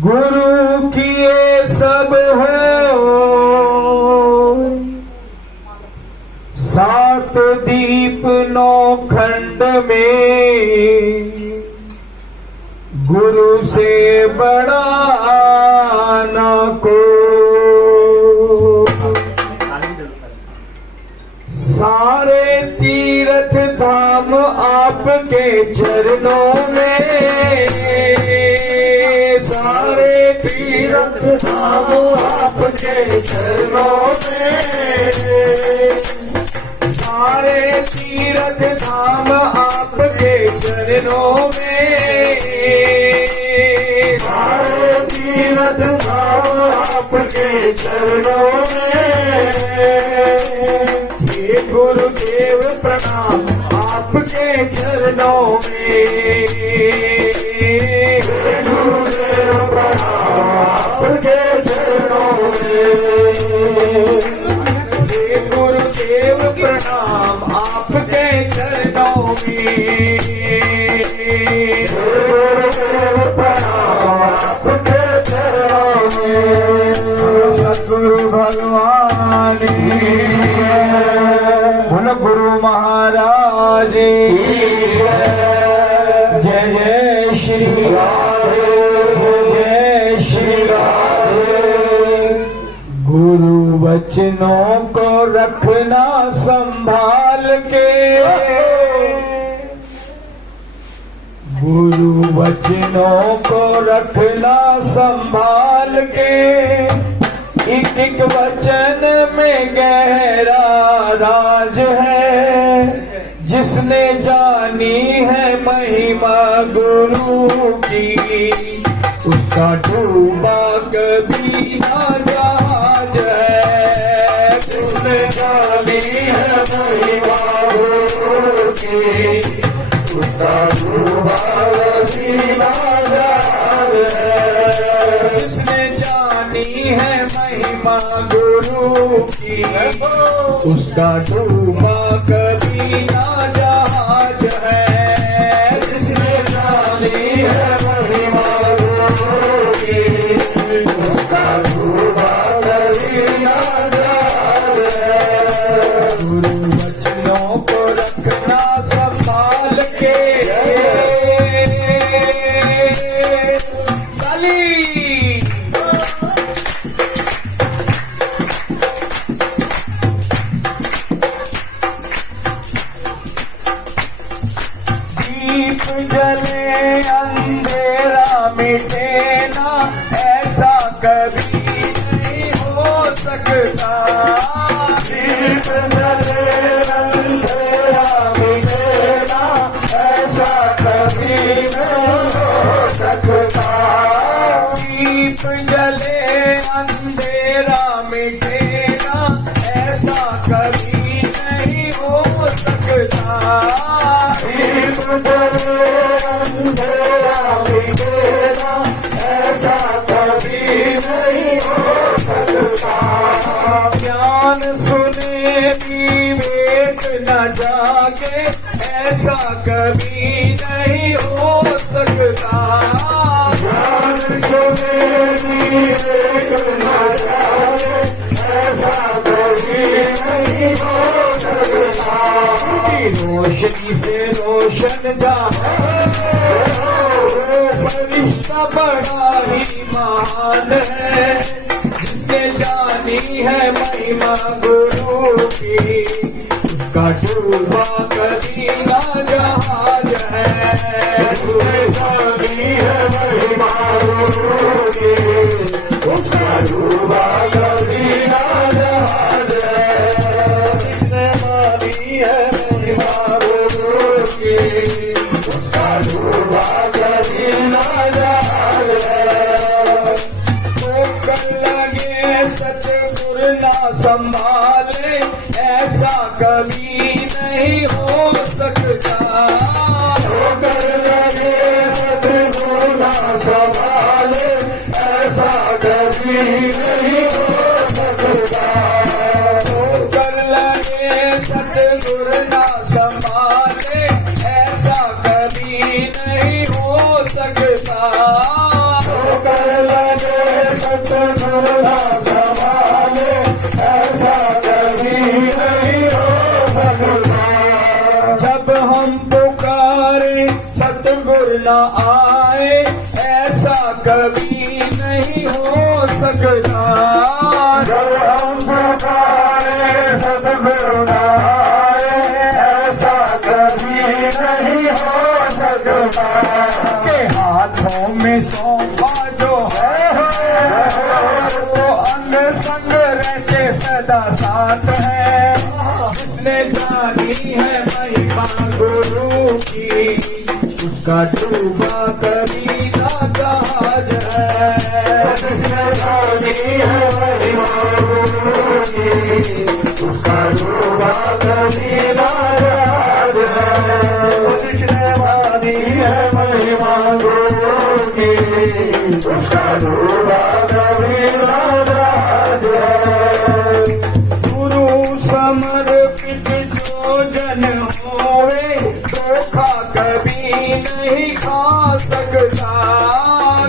गुरु किए सब हो सात दीप नौ खंड में, गुरु से बड़ा न को। सारे तीर्थ धाम आपके चरणों में, सारे तीर्थ धाम आपके चरणों में, सारे तीर्थ धाम आपके चरणों में, सारे तीर्थ धाम आपके चरणों में। हे गुरुदेव प्रणाम आपके चरणों में, हे गुरुदेव प्रणाम आपके चरणों में, हे गुरुदेव प्रणाम आपके चरणों में, हे गुरुदेव प्रणाम आपके चरणों में। सद्गुरु भगवान गुरु महाराज जय जय श्री राधे, जय श्री राधे। गुरु वचनों को रखना संभाल के, गुरु वचनों को रखना संभाल के। एक एक वचन में गहरा राज है, जिसने जानी है महिमा गुरु की, उसका डूबा कभी ना जहाज है। जिसने जानी है महिमा गुरु की, उसका डूबा कभी ना जहाज है। जिसने जानी है महिमा गुरु की, उसका डूबा कभी ना जहाज है। जिसने जानी है महिमा गुरु की, उसका डूबा कभी ना जहाज है। गुरु वचनों को रखना संभाल के, दीप जले अंधेरा मिटे ना, ऐसा कभी नहीं हो सकता। दीप जले अंधेरा मिटे ना, ऐसा कभी नहीं हो सकता। दीप जले अंधेरा मिटे ना, ऐसा कभी नहीं हो सकता। दीप जले अंधेरा मिटेगा, ऐसा कभी नहीं हो सकता। ज्ञान सुने विवेक न जागे, ऐसा कभी नहीं हो सकता। ज्ञान सुने विवेक न जागे, ऐसा कभी नहीं हो सकता। रोशनी से रोशन जाए, फरिश्ता बड़ा ही महान है, जिसने जानी है महिमा गुरु की, उसका डूबा कभी ना जहाज है। जिसने जानी है महिमा गुरु की, उसका डूबा कभी ना जहाज है। जिसने जानी है महिमा गुरु की, उसका डूबा कभी ना जहाज है। ठोकर लगे सतगुरु ना संभाले, ऐसा कभी नहीं हो सकता। ठोकर लगे सतगुरु ना संभाले, ऐसा कभी नहीं हो सकता। ठोकर लगे सतगुरु ना संभाले, ऐसा कभी नहीं हो सकता। न आए ऐसा कभी नहीं हो सकता। जब हम पुकारे सतगुरु न आए ऐसा कभी नहीं हो सकता। के हाथों में सौंपा जो है वो अंग संग रहते सदा साथ है। जिसने जानी है महिमा गुरु की उसका डूबा कभी ना जहाज है। जिसने जानी है महिमा गुरु की उसका डूबा कभी ना जहाज है। जिसने जानी है महिमा गुरु की उसका डूबा कभी ना जहाज है। गुरु समर्पित जो जन होवे धोखा कभी नहीं खा सकता।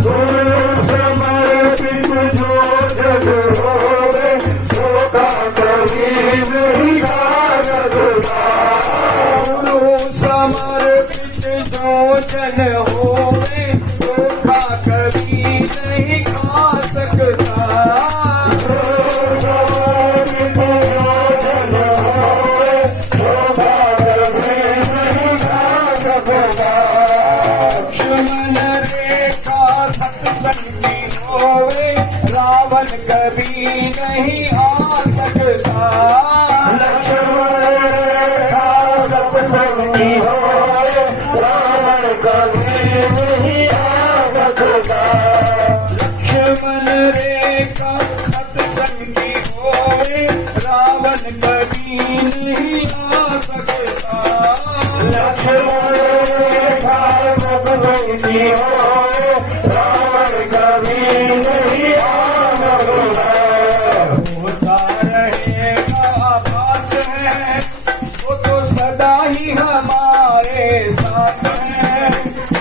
गुरु समर्पित जो जन होवे धोखा कभी नहीं खा सकता। गुरु समर्पित जो जन होवे धोखा कभी नहीं खा सकता। सत्संगी होवे रावण कभी नहीं आ सकता। लक्ष्मण रेखा सत्संगी होवे रावण कभी नहीं आ सकता। लक्ष्मण रेखा सत्संगी होवे रावण कभी नहीं आ सकता। लक्ष्मण रेखा सत्संगी होवे रावण कभी नहीं आ सकता। होता रहेगा आभास है वो तो सदा ही हमारे साथ है।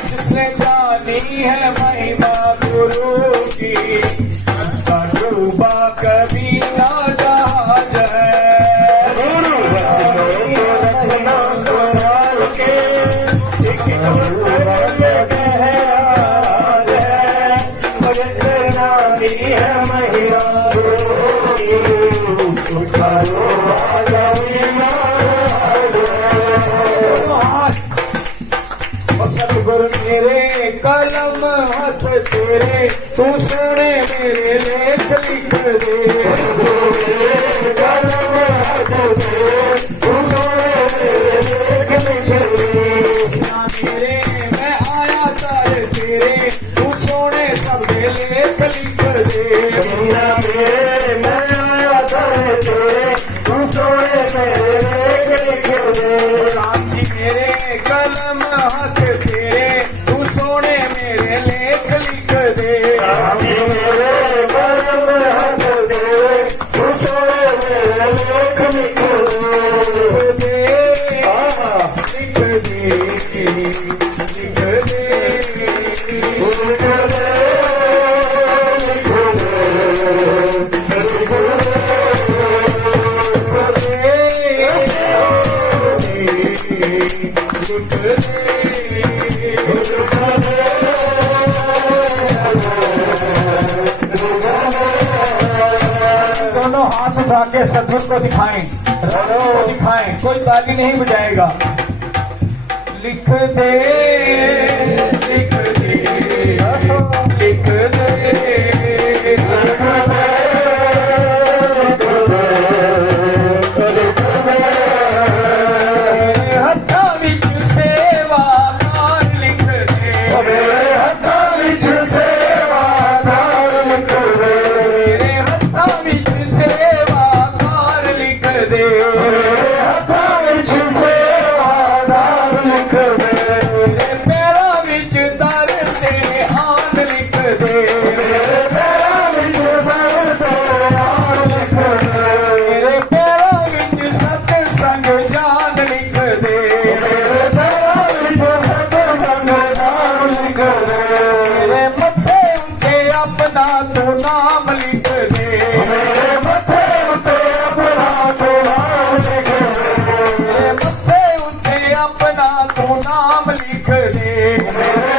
जिसने जानी है महिमा गुरु की उसका डूबा कभी ना जहाज है। गुरु रखना संभाल के एक है महिमा गुरु की उसका डूबा कभी ना सतगुरु मेरे कलम हाथ तेरे तू सुने मेरे लेख लिख दे। कलम हाथ तेरे तू सुने मेरे लेख लिख दे। मेरे मैं आया तारे तेरे तू सोने सब लेख लिख दे। मेरे मैं आया तारे तेरे तू सोने मेरे लेख लिख दे। राम जी मेरे कलम हाथ तेरे तू सोने मेरे लेख लिख दे। मेरे कलम हाथ तेरे तू सोने मेरे लेख लिख दे। लिख दे दोनों हाथ उठा के सदगुरु को दिखाएं कोई ताली नहीं बजाएगा। लिख दे लिख दे लिख दे। हत्था विच सेवादार लिख दे। मेरे हत्था विच सेवादार लिख दे। मेरे हत्था विच सेवादार लिख दे। मेरे हत्था विच सेवादार लिख दे। मेरे पैरां विच दर ते आन लिख दे। मेरे पैरां विच दर ते आन लिख दे। मेरे पैरां विच सत्संग जान लिख दे। मेरे पैरां विच सत्संग जान लिख दे। मेरे मत्थे उते अपना तू नाम लिख दे। मेरे मत्थे उते अपना तू नाम लिख दे। मेरे मत्थे उते अपना तू नाम लिख दे। मेरे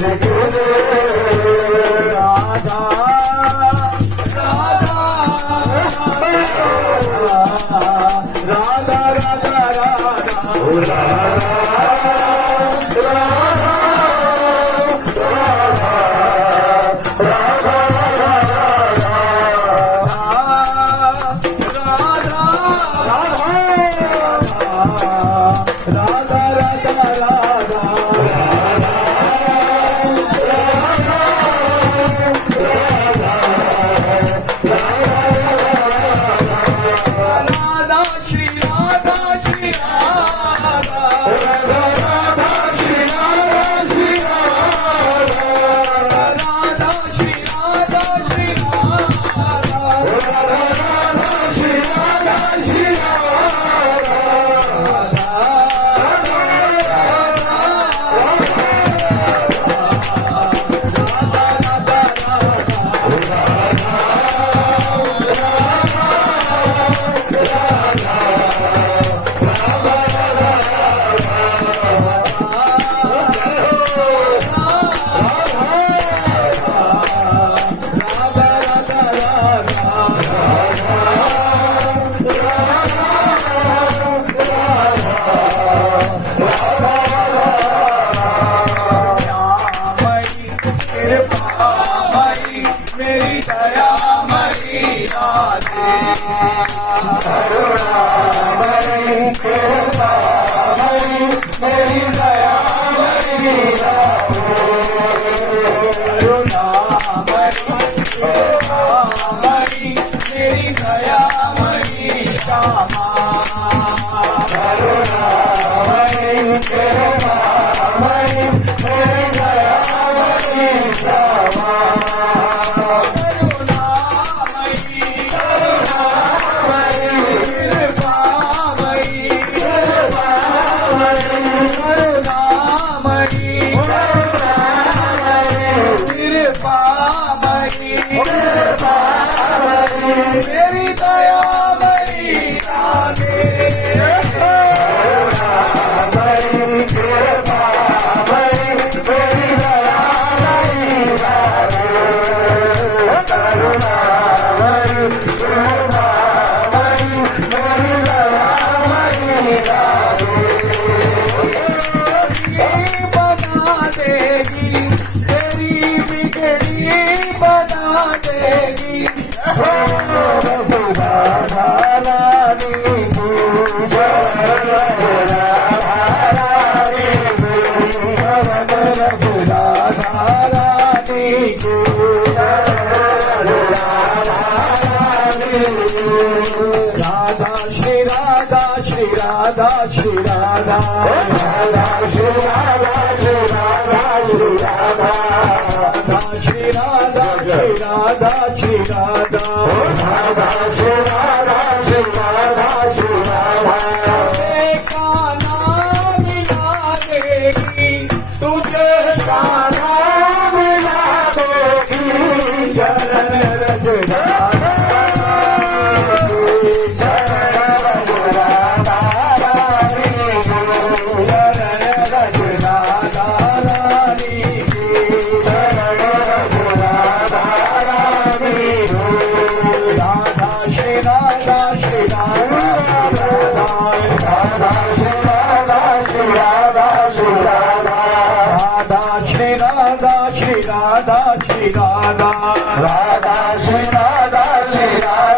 लिख दे राधा राधा राधा राधा राधा राधा राधा राधा श्री राधा श्री राधा राधा श्री राधा श्री राधा राधा श्री राधा श्री राधा राधा श्री राधा श्री मेरी दया मरी राधे करुणामयी कृपामयी मेरी दया मरी राधे करुणामयी कृपामयी मेरी दया मरी श्यामा करुणामयी कृपामयी मेरी दया मरी श्यामा मेरी दया मरी राधे करुणामयी कृपामयी मेरी दया मरी राधे करुणामयी कृपामयी मेरी दया मरी राधे बना देगी तेरी बिगड़ी बना देगी राधा रानी पूजा राधा रानी राधा रानी पूजा राधा श्री राधा श्री राधा श्री राधा राधा श्री राधा श्री राधा श्री राधा राधा श्री राधा श्री राधा श्री राधा राधा श्री राधा श्री राधा श्री राधा का नाम मिला देगी तुझे गाना मिला देगी चरण रज राधा चरण रज राधा रानी चरण रज राधा रानी चरण रज राधा रानी राधा श्री राधा श्री राधा राधा श्री राधा श्री राधा श्री राधा राधा श्री राधा श्री राधा श्री राधा राधा श्री राधा श्री राधा